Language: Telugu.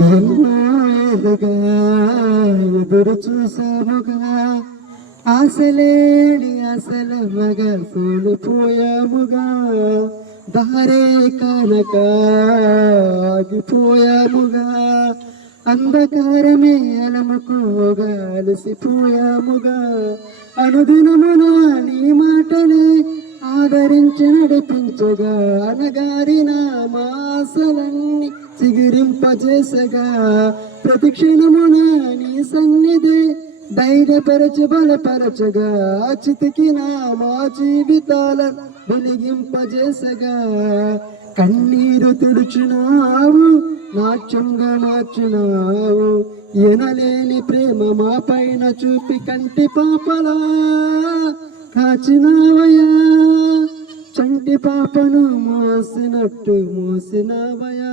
ఎన్నో ఏళ్ళుగా ఎదురు చూసాముగా, ఆశలేని అసలమగా సోలిపోయాముగా, దారే కనక ఆగిపోయాముగా, అంధకారమే అలముకోగా అలసిపోయాముగా, అనుదినమున నీ మాటలే ఆదరించి నడిపించగా, అనగారిన మాసలన్నీ చిగురింపజేసగా, ప్రతి క్షణమున నీ సన్నిధి ధైర్యపరచు బలపరచగా, చితికిన మా జీవితాల వెలిగింపజేసగా, కన్నీరు తుడుచున్నావు, నాట్యంగా మార్చున్నావు, ఎనలేని ప్రేమ మా పైన చూపి కంటి పాపలా కాచినావయా, చంటి పాపను మోసినట్టు మోసినావయా.